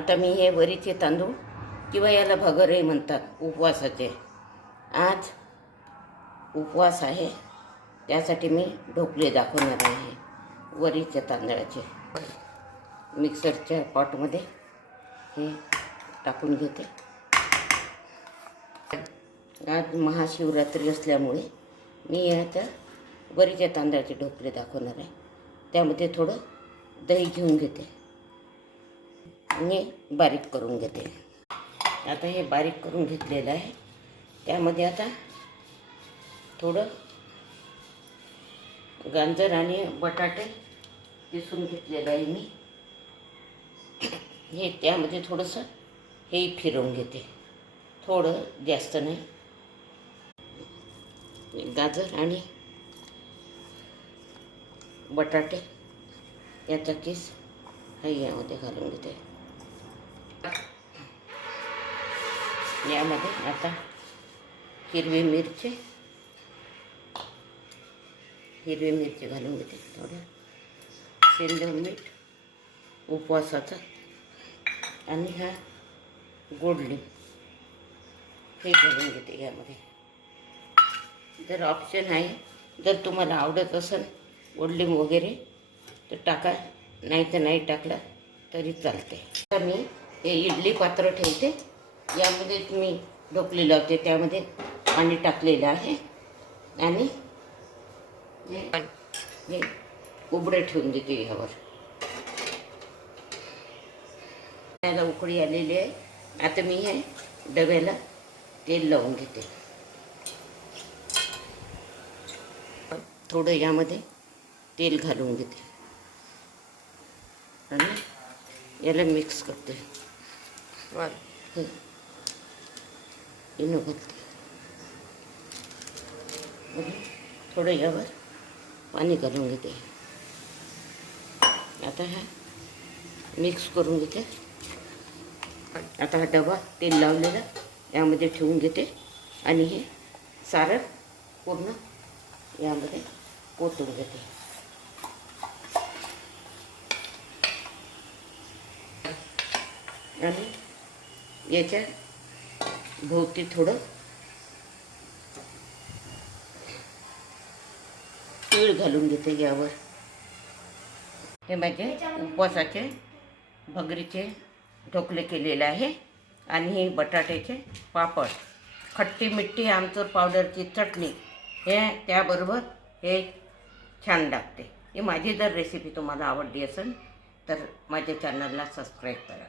आता मी हे वरीचे तांदूळ किंवा याला भगरही म्हणतात, उपवासाचे. आज उपवास आहे, त्यासाठी मी ढोकळे दाखवणार आहे. वरीच्या तांदळाचे मिक्सरच्या पॉटमध्ये हे टाकून घेते. आज महाशिवरात्री असल्यामुळे मी आता वरीच्या तांदळाचे ढोकळे दाखवणार आहे. त्यामध्ये थोडं दही घेऊन घेते आणि बारीक करून घेते. आता हे बारीक करून घेतलेलं आहे. त्यामध्ये आता थोडं गाजर आणि बटाटे किसून घेतलेलं आहे मी. हे त्यामध्ये थोडंसं हे फिरवून घेते, थोडं जास्त नाही. गाजर आणि बटाटे याचा किस हे यामध्ये घालून घेते. यामध्ये आता हिरवी मिरची घालून घेते, थोडं सेंधव मीठ उपवासाचं, आणि हा गोड लिंब हे घालून घेते यामध्ये. जर ऑप्शन आहे, जर तुम्हाला आवडत असेल गोड लिंब वगैरे तर टाका, नाही तर नाही टाकला तरी चालते. आता मी हे इडली पात्र ठेवते. यामध्ये मी ढोकळे लावते, त्यामध्ये पाणी टाकलेलं आहे आणि हे उबडे ठेवून देते यावर. त्याला उकळी आलेली आहे. आता मी हे डब्याला तेल लावून घेते. थोडं यामध्ये तेल घालून घेते आणि याला मिक्स करते. इनो घालते. थोडं यावर पाणी घालून घेते. आता हा मिक्स करून घेते. आता हा डबा तेल लावलेला यामध्ये ठेवून घेते आणि हे सारण पूर्ण यामध्ये ओतून घेते. आणि याच्या भोवती थोडं तीळ घालून घेते यावर. हे माझे उपवासाचे भगरीचे ढोकळे केलेले आहे. आणि हे बटाट्याचे पापड, खट्टी मिठी आमचूर पावडरची चटणी, हे त्याबरोबर हे छान लागते. ही माझी जर रेसिपी तुम्हाला आवडली असेल तर माझ्या चॅनलला सबस्क्राईब करा.